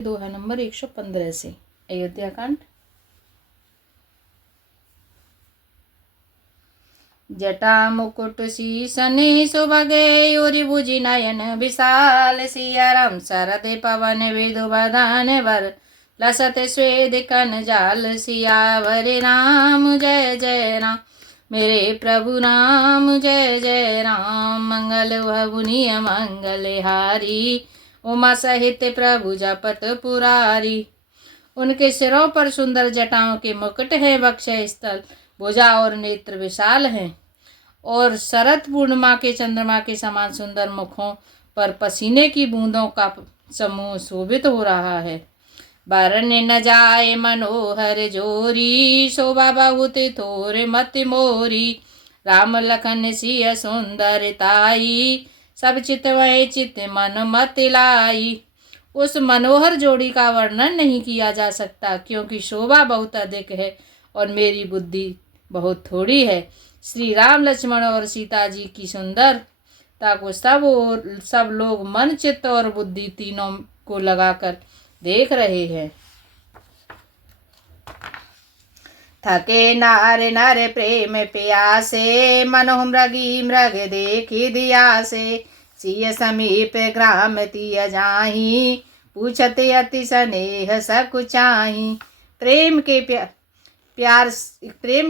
दोहा number 115 से अयोध्या कांड। जटा मुकुट शीसने सुभगे उरि भुजि नयन विशाल सिया राम शरद पवन विदु बदन वर लसत स्वेद कन जाल सियावर राम जय जय राम मेरे प्रभु राम जय जय राम। मंगल भवुनि मंगल हारी उमा सहित प्रभु जपत पुरारी। उनके सिरों पर सुंदर जटाओं के मुकुट है, वक्षय स्थल भुजा और नेत्र विशाल हैं और शरद पूर्णिमा के चंद्रमा के समान सुंदर मुखों पर पसीने की बूंदों का समूह शोभित हो रहा है। बरन न जाए मनोहर जोरी शोभा बहुत थोर मत मोरी। राम लखन सिय सुंदरताई सब चितवय चित मन मत लाई। उस मनोहर जोड़ी का वर्णन नहीं किया जा सकता, क्योंकि शोभा बहुत अधिक है और मेरी बुद्धि बहुत थोड़ी है। श्री राम लक्ष्मण और सीता जी की सुंदरता को सब लोग मन चित्त और बुद्धि तीनों को लगाकर देख रहे हैं। थके नार नर प्रेम प्यासे मनोह मृगी मृग देखी दिया से। सिय समीप ग्राम तिय जाही पूछते अति स्नेह सकुचाही। प्रेम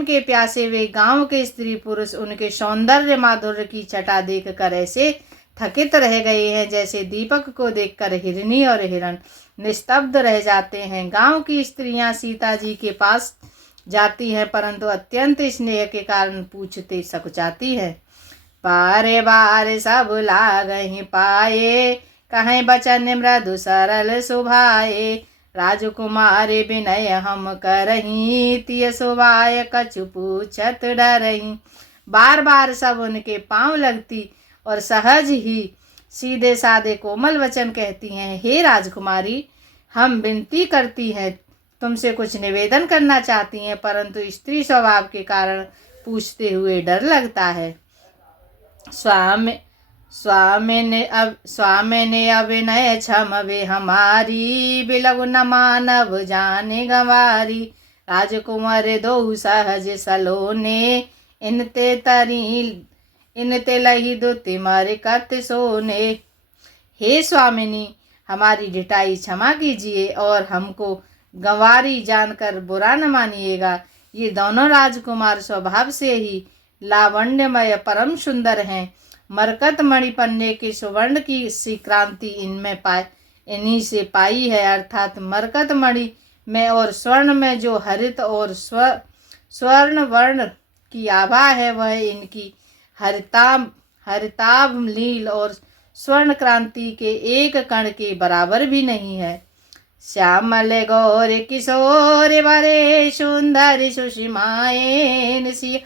के प्यासे वे गांव के स्त्री पुरुष उनके सौंदर्य माधुर्य की छटा देख कर ऐसे थकित रह गए हैं जैसे दीपक को देखकर हिरनी और हिरण निस्तब्ध रह जाते हैं। गांव की स्त्रियां सीता जी के पास जाती हैं, परंतु अत्यंत स्नेह के कारण पूछते सकुचाती है। बारे बार सब लागहि पाए कहें बचन मृदु सरल सुभाए। राजकुमारी विनय हम करही तिय सुभाय कछु पूछत डरही। बार बार सब उनके पांव लगती और सहज ही सीधे साधे कोमल वचन कहती हैं। हे राजकुमारी, हम विनती करती हैं, तुमसे कुछ निवेदन करना चाहती हैं, परंतु स्त्री स्वभाव के कारण पूछते हुए डर लगता है। स्वामी ने अभिनय क्षम वे हमारी बिलगु न मानव जाने गंवारी। राजकुमार दो सहज सलोने इनते लही दुति मर कत सोने। हे स्वामिनी, हमारी ढिठाई क्षमा कीजिए और हमको गंवारी जानकर बुरा न मानिएगा। ये दोनों राजकुमार स्वभाव से ही लावण्यमय परम सुंदर हैं। मरकत मणि पन्ने के सुवर्ण की सी क्रांति इन्हीं से पाई है, अर्थात मरकत मणि में और स्वर्ण में जो हरित और स्वर्ण वर्ण की आभा है, वह इनकी हरिताभ नील और स्वर्ण क्रांति के एक कण के बराबर भी नहीं है। श्यामल गौर किशोर बरे सुंदर सुषमाएन सिया।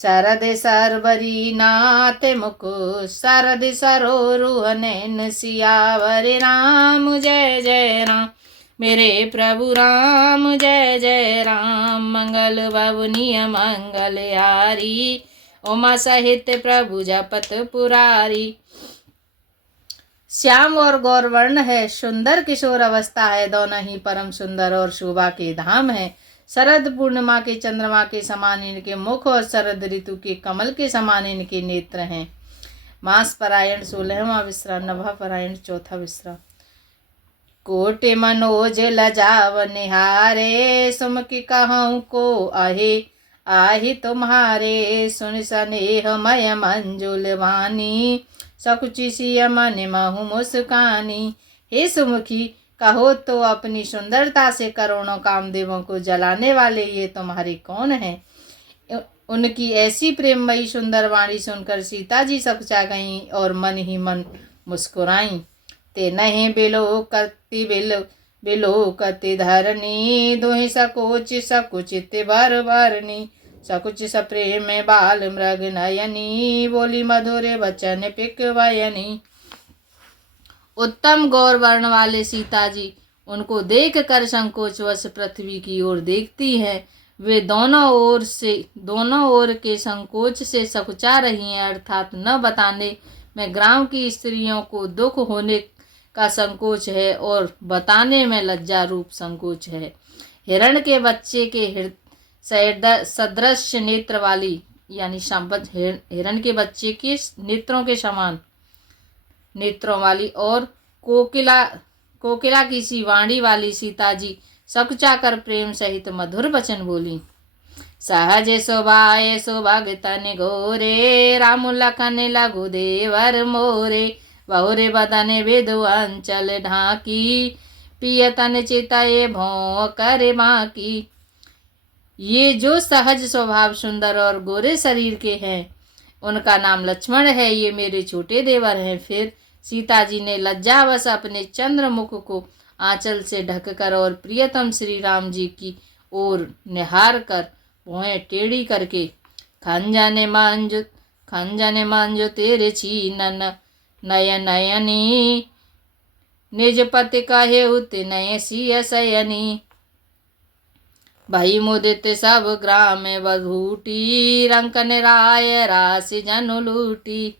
शरद सरबरी नाथ मुख शरद सरोरुहनैन सियावर राम जय जय राम मेरे प्रभु राम जय जय राम। मंगल भवुनि मंगल हारी उमा सहित प्रभु जपत पुरारी। श्याम और गौरवर्ण है, सुंदर किशोर अवस्था है, दोनों ही परम सुंदर और शोभा के धाम है। शरद पूर्णिमा के चंद्रमा के समान इनके मुख और शरद ऋतु के कमल के समान इनके नेत्र हैं। मास परायण 16वां विश्राम, नभा परायण 4था विश्राम। कोटि मनोज लजाव निहारे सुमकी कहूँ को आहि तुम्हारे। सुन स्नेह मय मंजुल वाणी सकुचि सिय मन महु मुस्कानी। हे सुमुखी, कहो तो अपनी सुंदरता से करोड़ों कामदेवों को जलाने वाले ये तुम्हारे कौन हैं। उनकी ऐसी प्रेममयी सुंदर वाणी सुनकर सीता जी सकुचा गईं और मन ही मन मुस्कुराईं। ते नहीं बिलोकति धरनी दुहि सकोच सकुचित भर भरनी। सकुच सप्रेम बाल मृग नयनी बोली मधुर वचन पिक वयनी। उत्तम गौर वर्ण वाले सीता जी उनको देख कर संकोचवश पृथ्वी की ओर देखती हैं। वे दोनों ओर के संकोच से सकुचा रही हैं, अर्थात न बताने में ग्राम की स्त्रियों को दुख होने का संकोच है और बताने में लज्जा रूप संकोच है। हिरण के बच्चे के सदृश नेत्र वाली यानी संपत हिरण के बच्चे के नेत्रों के समान नेत्रों वाली और कोकिला की सी वाणी वाली सीता जी सकुचाकर प्रेम सहित मधुर वचन बोली। सहज शोभाए सौभाग्य तन घोरे, राम लखन लघु देवर मोरे। बहुरे बदन विधु अंचल ढाकी, पिय तन चितये भों करे बाकी। ये जो सहज स्वभाव सुंदर और गोरे शरीर के हैं उनका नाम लक्ष्मण है, ये मेरे छोटे देवर हैं। फिर सीता जी ने लज्जावश अपने चंद्रमुख को आंचल से ढककर और प्रियतम श्री राम जी की ओर निहार कर भौहें टेढ़ी करके खंजने मांजो तेरे छीनन नयन नयनी, निज पति कहे उते नय सिय सयनी। भई मुदित सब ग्राम बधूटी, रंकन राय राशि जनु लूटी।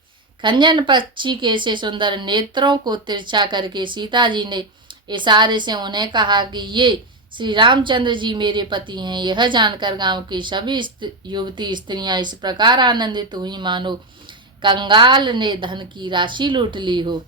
खंजन पक्षी के से सुंदर नेत्रों को तिरछा करके सीता जी ने इशारे से उन्हें कहा कि ये श्री रामचंद्र जी मेरे पति हैं। यह जानकर गांव की सभी युवती स्त्रियां इस प्रकार आनंदित हुई मानो कंगाल ने धन की राशि लूट ली हो।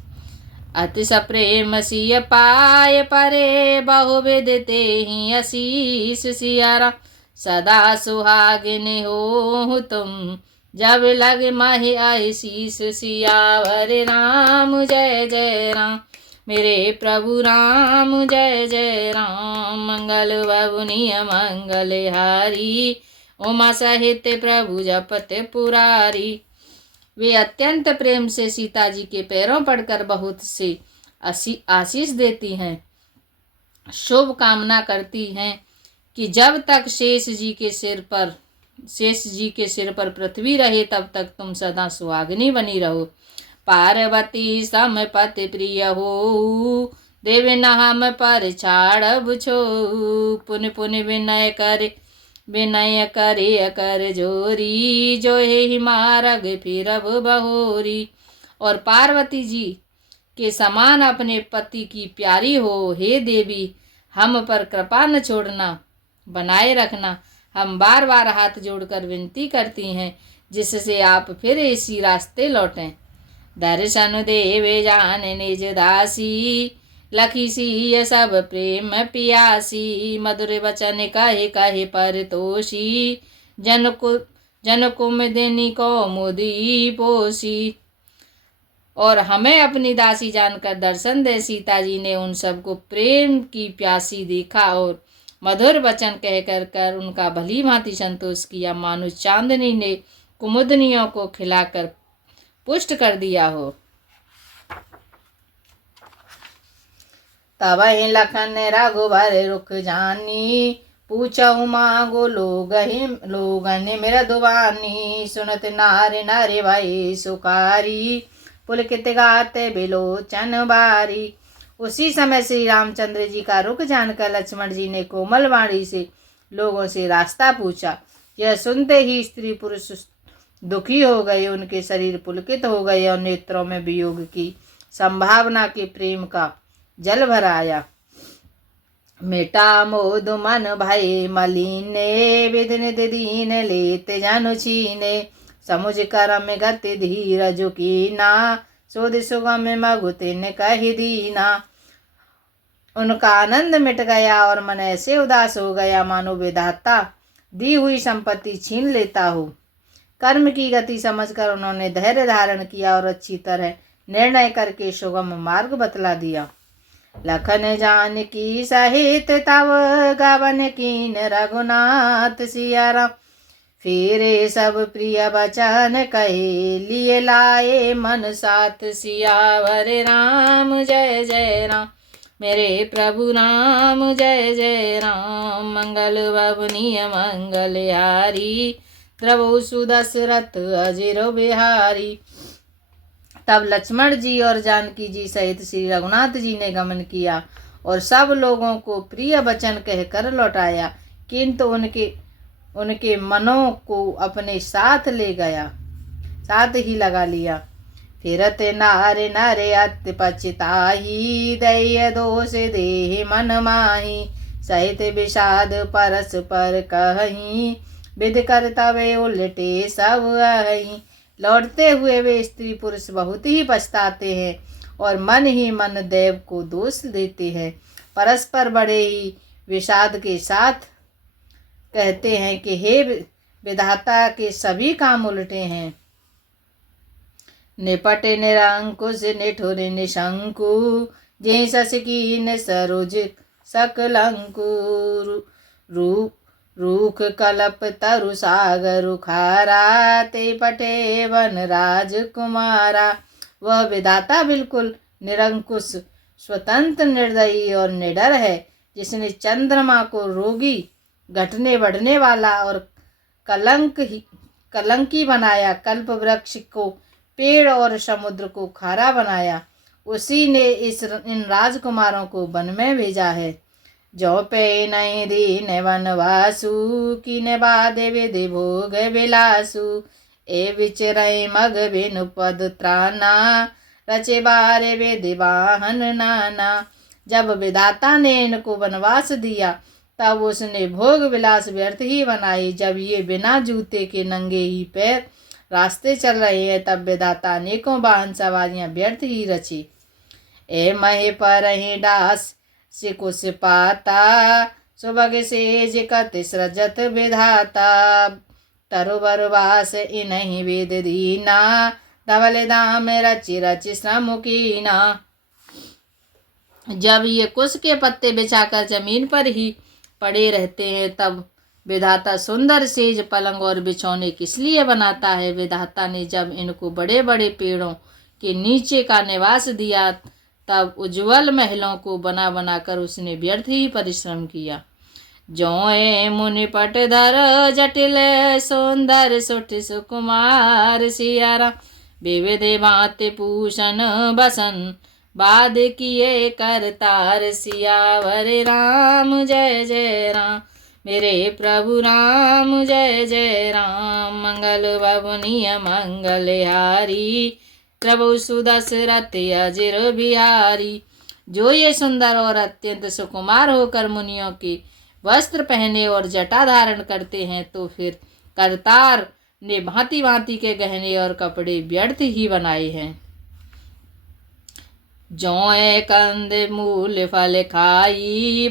अतिश प्रेम सिय पाए परे, बहुविध ते ही आशीष सियारा। सदा सुहागिन हो तुम, जब लगे माही आशीष। सियावर राम जय जय राम, मेरे प्रभु राम जय जय राम। मंगल बबुनिय मंगल हारी, उमा सहित प्रभु जपत पुरारी। वे अत्यंत प्रेम से सीता जी के पैरों पड़कर बहुत से आशीष देती हैं, शुभ कामना करती हैं कि जब तक शेष जी के सिर पर पृथ्वी रहे तब तक तुम सदा सुहागिनी बनी रहो। पार्वती सम पति प्रिय हो, देव नाम पर छाड़ब छो। पुन पुन विनय करे कर जोरी, जो ही मारग फिरब बहोरी। और पार्वती जी के समान अपने पति की प्यारी हो। हे देवी, हम पर कृपा न छोड़ना, बनाए रखना। हम बार बार हाथ जोड़कर विनती करती हैं जिससे आप फिर इसी रास्ते लौटें। दर्शन देवे जान निज दासी, लखी सी सब प्रेम पियासी। मधुर वचन कहे कहे पर तोषी, जन कुमुदिनी कौमुदी पोषी। और हमें अपनी दासी जानकर दर्शन दे। सीता जी ने उन सबको प्रेम की प्यासी देखा और मधुर वचन कहकर उनका भली भांति संतोष किया, मानो चांदनी ने कुमुदनियों को खिलाकर पुष्ट कर दिया हो। तब ही लखन रघुबर रुख जानी, पूछहु मांगो लोगन मृदुवानी। सुनत नारे नारे भाई सुकारी, पुलकित गाते बिलोचन बारी। उसी समय श्री रामचंद्र जी का रुख जानकर लक्ष्मण जी ने कोमल वाणी से लोगों से रास्ता पूछा। यह सुनते ही स्त्री पुरुष दुखी हो गए, उनके शरीर पुलकित हो गए और नेत्रों में वियोग की संभावना के प्रेम का जल भर आया। मिटा मोद मन भय मलिने, विधिन दीन लेते जनु छीने। समुझ करम गति धीरज कीना, सोध सुगम मगुतिन कहि दीना। उनका आनंद मिट गया और मन ऐसे उदास हो गया मानो विधाता दी हुई संपत्ति छीन लेता हो। कर्म की गति समझकर उन्होंने धैर्य धारण किया और अच्छी तरह निर्णय करके सुगम मार्ग बतला दिया। लखन जानकी सहित तव गवन कीन, रघुनाथ सिया राम। फिरे सब प्रिय बचन कहे, लिए लाए मन साथ। सियावर राम जय जय राम, मेरे प्रभु राम जय जय राम। मंगल बबुनिय मंगल हारी, द्रवो सुदशरथ अजिरो बिहारी। तब लक्ष्मण जी और जानकी जी सहित श्री रघुनाथ जी ने गमन किया और सब लोगों को प्रिय वचन कहकर लौटाया, किंतु उनके मनों को अपने साथ ले गया, साथ ही लगा लिया। फिरत नारे नारे अति पछताही, दैय दोष देहि मन माही। सहित विषाद परस्पर कहीं, विधि करतवे उलटे सब अहीं। लौटते हुए वे स्त्री पुरुष बहुत ही पछताते हैं और मन ही मन देव को दोष देते हैं। परस्पर बड़े ही विषाद के साथ कहते हैं कि हे विधाता के सभी काम उल्टे हैं। निपटे निरंकुश निठुर निशंकु, जे शश कीन सरोज सकलंकु। रूख कलप तरु सागर खारा, ते पटे वन राजकुमारा। वह विधाता बिल्कुल निरंकुश, स्वतंत्र, निर्दयी और निडर है, जिसने चंद्रमा को रोगी, घटने बढ़ने वाला और कलंकी बनाया, कल्प वृक्ष को पेड़ और समुद्र को खारा बनाया। उसी ने इन राजकुमारों को वन में भेजा है। जो पे नहीं दीन वनवासु, कीने बाधे विधि भोग विलासु। ए विचरई मग बिनु पद त्राना, रचे बारे विधि वाहन नाना। जब विधाता ने इनको वनवास दिया तब उसने भोग विलास व्यर्थ ही बनाई। जब ये बिना जूते के नंगे ही पैर रास्ते चल रहे हैं तब विधाता अनेकों वाहन सवारियां व्यर्थ ही रची। ए महे पर ही डास सिकुस पाता, सुबग सेज कत सृजत विधाता। तरुबर वास इन्हीं वेद दीना, धवल धाम रचि रचि श्रम कीना। जब ये कुश के पत्ते बिछाकर जमीन पर ही पड़े रहते हैं तब विधाता सुंदर सेज पलंग और बिछौने किस लिए बनाता है। विधाता ने जब इनको बड़े बड़े पेड़ों के नीचे का निवास दिया तब उज्ज्वल महलों को बना बनाकर उसने व्यर्थ ही परिश्रम किया। जोए मुनि पटधर जटिल सुंदर सुठ सुकुमार, सियारा विविध भांति पूषण बसन, बाद किए करतार। सियावर राम जय जय राम, मेरे प्रभु राम जय जय राम। मंगल भवनीय मंगलहारी, प्रभु सुदशरथ अजिर बिहारी। जो ये सुंदर और अत्यंत सुकुमार होकर मुनियों के वस्त्र पहने और जटा धारण करते हैं, तो फिर करतार ने भांति भांति के गहने और कपड़े व्यर्थ ही बनाए हैं। जोए कंद मूल फल खाई,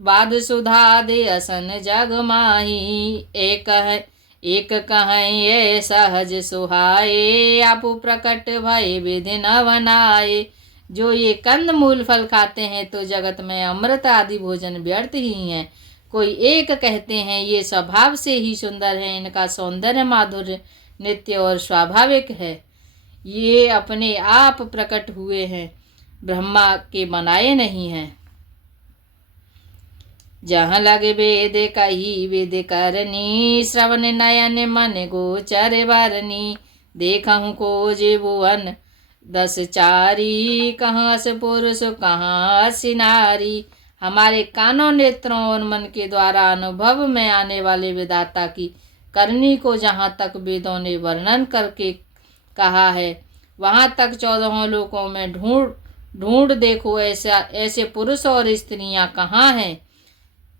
बाद सुधा दे असन जग माही। एक कहें ये सहज सुहाए, आपु प्रकट भय विधि न बनाए। जो ये कंद मूल फल खाते हैं तो जगत में अमृत आदि भोजन व्यर्थ ही हैं। कोई एक कहते हैं ये स्वभाव से ही सुंदर है, इनका सौंदर्य माधुर्य नित्य और स्वाभाविक है, ये अपने आप प्रकट हुए हैं, ब्रह्मा के बनाए नहीं हैं। जहाँ लगे वेद कही विधि करनी, श्रवण नयन मन गोचर बरनी। देखहु को जे भुवन 10 चारी, कहाँ अस पुरुष कहाँ अस नारी। हमारे कानों, नेत्रों और मन के द्वारा अनुभव में आने वाले विधाता की करनी को जहाँ तक वेदों ने वर्णन करके कहा है, वहाँ तक 14 लोकों में ढूंढ देखो, ऐसे पुरुष और स्त्रियां कहाँ हैं?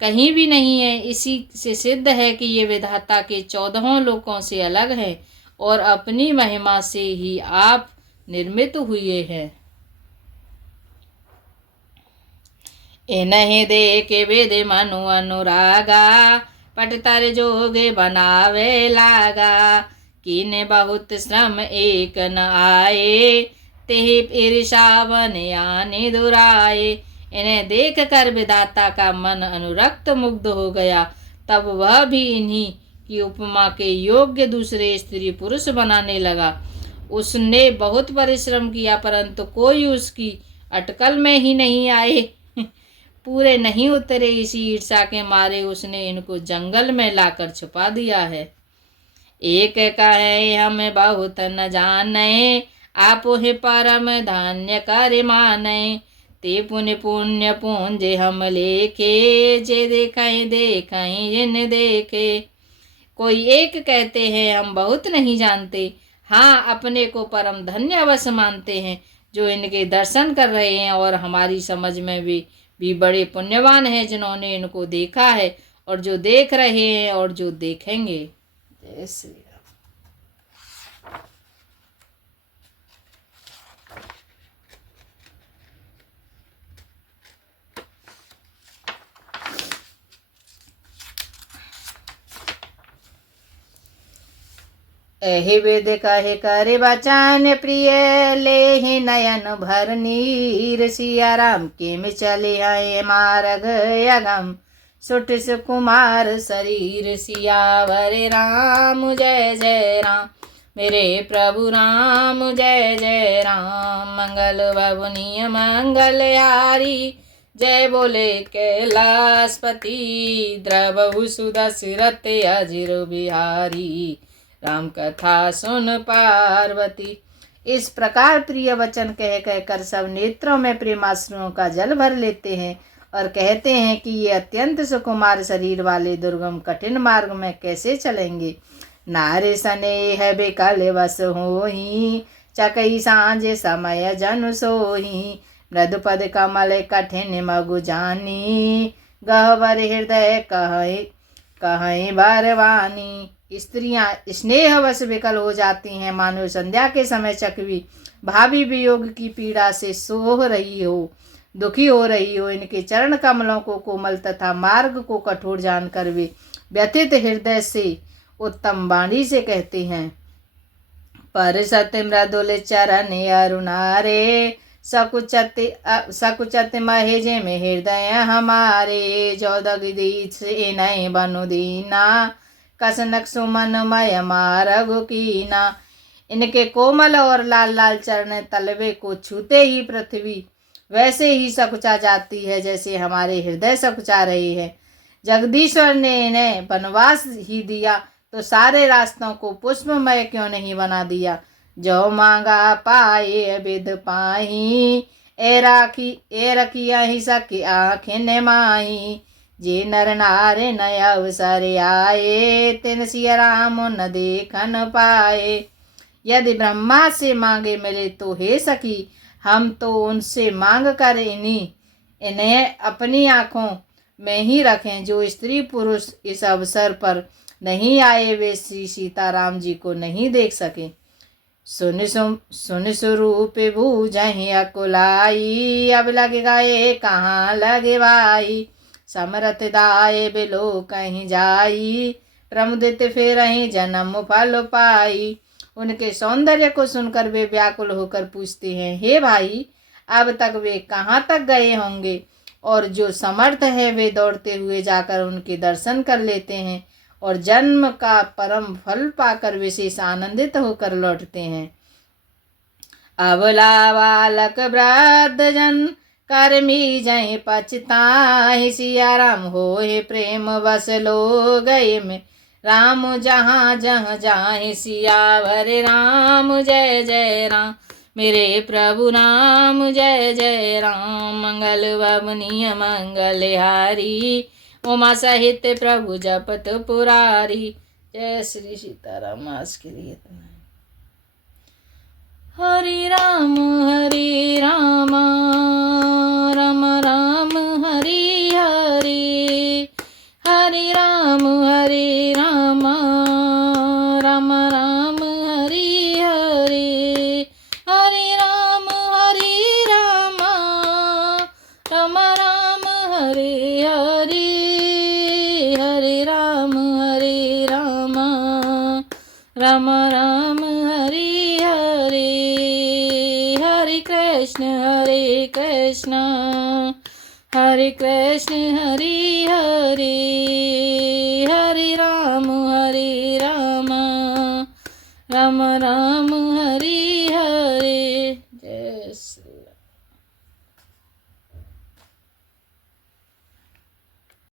कहीं भी नहीं है। इसी से सिद्ध है कि ये विधाता के 14 लोकों से अलग है और अपनी महिमा से ही आप निर्मित हुए हैं। इन्हें देख विधि मनु अनुरागा, पटतर जोगे बनावे लागा। किने बहुत श्रम एक न आए, तेहि ईर्षा बन आने दुराए। इन्हें देख कर विधाता का मन अनुरक्त मुग्ध हो गया, तब वह भी इन्हीं की उपमा के योग्य दूसरे स्त्री पुरुष बनाने लगा। उसने बहुत परिश्रम किया परंतु कोई उसकी अटकल में ही नहीं आए, पूरे नहीं उतरे। इसी ईर्षा के मारे उसने इनको जंगल में लाकर छुपा दिया है। एक कहे हमें बहुत न जाने, आप ही परम धान्य कर माने। ते पुण्य पुण्य पूंज हम लेखे, जे देखें जिन देखे। कोई एक कहते हैं हम बहुत नहीं जानते, हाँ, अपने को परम धन्य अवश्य मानते हैं जो इनके दर्शन कर रहे हैं, और हमारी समझ में भी बड़े पुण्यवान हैं जिन्होंने इनको देखा है, और जो देख रहे हैं और जो देखेंगे। जय श्री राम। एहि वेद कहे करे बचान प्रिय, ले ही नयन भर नीर। सिया राम के में चले आए मार्ग अगम, सुट सुकुमार शरीर। सियावर राम जय जय राम, मेरे प्रभु राम जय जय राम। मंगल भवनीय मंगल हारी, जय बोले कैलाशपति। द्रवहु सुदशरथ अजिर बिहारी, राम कथा सुन पार्वती। इस प्रकार प्रिय वचन कह कहकर सब नेत्रों में प्रेमाश्रुओं का जल भर लेते हैं और कहते हैं कि ये अत्यंत सुकुमार शरीर वाले दुर्गम कठिन मार्ग में कैसे चलेंगे। नारे स्नेह बेकल वस होही, चकई सांझ समय जन सोही। मृदुपद कमल कठिन मगु जानी, गहवर हृदय कहे बारवानी। स्त्रियां स्नेहवश विकल हो जाती हैं, मानो संध्या के समय चकवी भावी वियोग की पीड़ा से सोह रही हो, दुखी हो रही हो। इनके चरण कमलों को कोमल तथा मार्ग को कठोर जानकर वे व्यथित हृदय से उत्तम वाणी से कहते हैं। पर सत्य मृदुल चरण अरुणारे, सकुचत महेज में हृदय हमारे। चौदह से नए बनु दीना, कसनक सुमन मय मारग कीना। इनके कोमल और लाल लाल चरण तलवे को छूते ही पृथ्वी वैसे ही सकुचा जाती है जैसे हमारे हृदय सकुचा रहे हैं। जगदीश्वर ने इन्हें वनवास ही दिया तो सारे रास्तों को पुष्पमय क्यों नहीं बना दिया। जो मांगा पाए विद पाही, ए रखिया ही सकी आँखें माही। जे नर नारे नय अवसर आए, तिन सिया राम न देखन पाए। यदि ब्रह्मा से मांगे मिले तो हे सखी, हम तो उनसे मांग कर इन्हें अपनी आँखों में ही रखें। जो स्त्री पुरुष इस अवसर पर नहीं आए वे श्री सीताराम जी को नहीं देख सके। सुन स्वरूप बूझहि अकुलाई, अब लग गए कहाँ लगे भाई। समरथ दाए बिलो कहीं जाई, प्रमुदित फिर जन्म फल पाई। उनके सौंदर्य को सुनकर वे व्याकुल होकर पूछते हैं, हे भाई अब तक वे कहाँ तक गए होंगे। और जो समर्थ है वे दौड़ते हुए जाकर उनके दर्शन कर लेते हैं और जन्म का परम फल पाकर विशेष आनंदित होकर लौटते हैं। अबला बालक वृद्ध जन, कर्मी जय पछताहि। सिया राम होए प्रेम बस लो गए में, राम जहाँ जहाँ जाहि। सियावर राम जय जय राम, मेरे प्रभु राम जय जय राम। मंगल भवनीय मंगल हारी, उमा सहित प्रभु जपत पुरारी। जय श्री सीताराम। आज के लिए हरि राम राम राम हरि हरि। हरि राम राम राम हरि हरि। हरि राम राम हरि हरि। हरि राम राम हरि हरि। हरे कृष्ण हरे कृष्ण हरे हरे। हरे राम राम राम